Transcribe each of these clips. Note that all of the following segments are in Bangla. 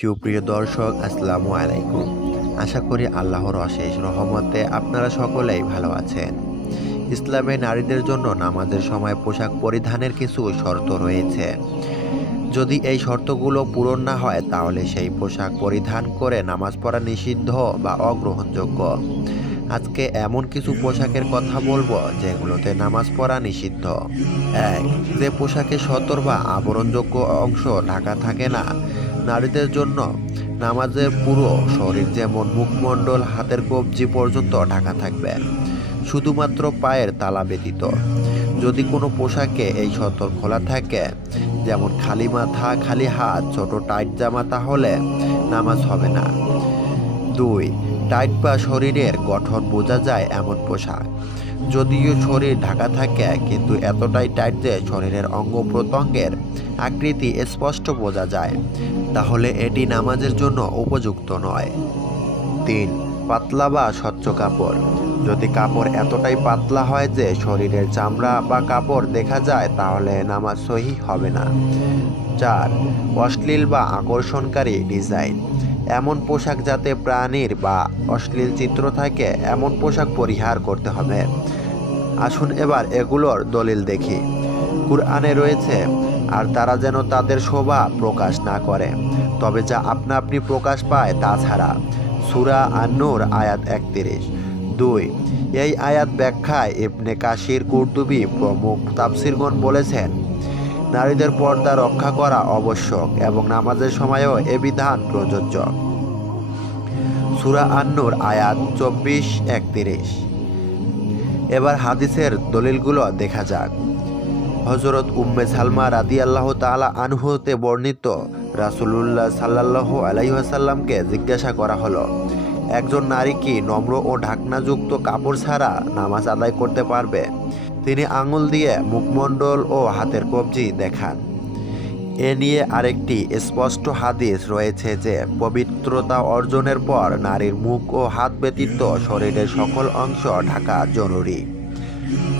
সুপ্রিয় দর্শক, আসসালামু আলাইকুম। আশা করি আল্লাহর অশেষ রহমতে আপনারা সকলেই ভালো আছেন। ইসলামে নারীদের জন্য নামাজের সময় পোশাক পরিধানের কিছু শর্ত রয়েছে। যদি এই শর্তগুলো পূরণ না হয়, তাহলে সেই পোশাক পরিধান করে নামাজ পড়া নিষিদ্ধ বা অগ্রহণযোগ্য। আজকে এমন কিছু পোশাকের কথা বলব, যেগুলোতে নামাজ পড়া নিষিদ্ধ। এক, যে পোশাকে সতর বা আবরণযোগ্য অংশ ঢাকা থাকে না নারীদের জন্য নামাজের পুরো শরীর যেমন মুখমণ্ডল, হাতের কবজি পর্যন্ত ঢাকা থাকবে। শুধুমাত্র পায়ের তালা ব্যতীত। যদি কোনো পোশাকে এই সতর খোলা থাকে, যেমন খালি মাথা, খালি হাত, ছোট টাইট জামা, তাহলে নামাজ হবে না। দুই, টাইট বা শরীরের গঠন বোঝা যায় এমন পোশাক। যদিও শরীর ঢাকা থাকে, কিন্তু এতটাই টাইট যে শরীরের অঙ্গ প্রত্যঙ্গের আকৃতি স্পষ্ট বোঝা যায়। তাহলে এটি নামাজের জন্য উপযুক্ত নয়। তিন, পাতলা বা স্বচ্ছ কাপড়। যদি কাপড় এতটাই পাতলা হয় যে শরীরের চামড়া বা কাপড় দেখা যায়, তাহলে নামাজ সহি হবে না। চার, অশ্লীল বা আকর্ষণকারী ডিজাইন। এমন পোশাক যাতে প্রাণীর বা অশ্লীল চিত্র থাকে, এমন পোশাক পরিহার করতে হবে। আসুন এবার এগুলোর দলিল দেখি। কুরআনে রয়েছে, আর তারা যেন তাদের শোভা প্রকাশ না করে। তবে যা আপনা আপনি প্রকাশ পায় তাছাড়া সুরা আন্নুর, আয়াত একত্রিশ। দুই, এই আয়াত ব্যাখ্যায় ইবনে কাশির কুর্তুবি প্রমুখ তাফসিরগণ বলেছেন, নারীদের পর্দা রক্ষা করা আবশ্যক এবং নামাজের সময়ও এ বিধান প্রযোজ্য। সুরা আন্নুর, আয়াত চব্বিশ, একত্রিশ। এবার হাদিসের দলিলগুলো দেখা যাক। হজরত উম্মে সালমা রাদি আল্লাহ তালা আনহুতে বর্ণিত রাসুলুল্লাহ সাল্লাহ আলাইসাল্লামকে জিজ্ঞাসা করা হলো, একজন নারী কি নম্র ও ঢাকনাযুক্ত কাপড় ছাড়া নামাজ আদায় করতে পারবে? তিনি আঙুল দিয়ে মুখমণ্ডল ও হাতের কবজি দেখান। এ নিয়ে আরেকটি স্পষ্ট হাদিস রয়েছে যে, পবিত্রতা অর্জনের পর নারীর মুখ ও হাত ব্যতীত শরীরের সকল অংশ ঢাকা জরুরি।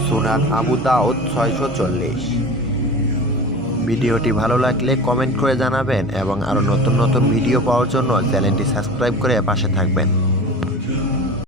সুনান আবু দাউদ ছয়শো চল্লিশ। ভিডিওটি ভালো লাগলে কমেন্ট করে জানাবেন এবং আরও নতুন নতুন ভিডিও পাওয়ার জন্য চ্যানেলটি সাবস্ক্রাইব করে পাশে থাকবেন।